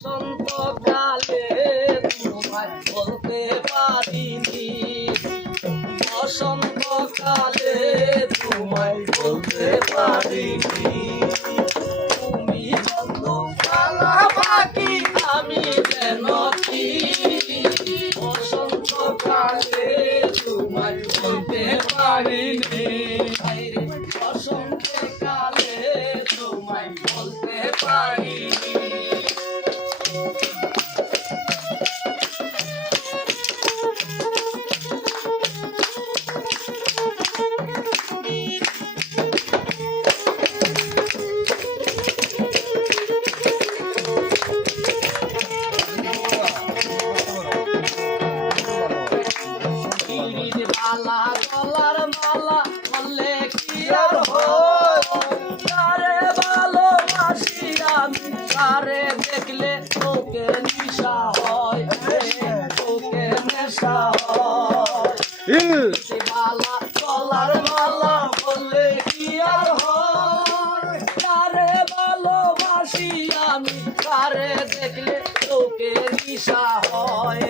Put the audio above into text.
বসন্তকালে তোমায় বলতে পারিনি, বসন্তকালে তোমায় বলতে পারিনি। তুমি বন্ধু কালা পাখি, আমি যেন কি বসন্তকালে তোমায় বলতে পারিনি। বসন্তকালে তোমায় বলতে পারিনি। মালা গলার মালা বললে কি আর হয়, ভালোবাসি আমি তারে দেখলে তোকে নিশা হয়, তোকে নেশা হয়। মালা গলার মালা বললে কি আর হয়, তারে ভালোবাসি আমি তারে দেখলে তোকে নিশা হয়।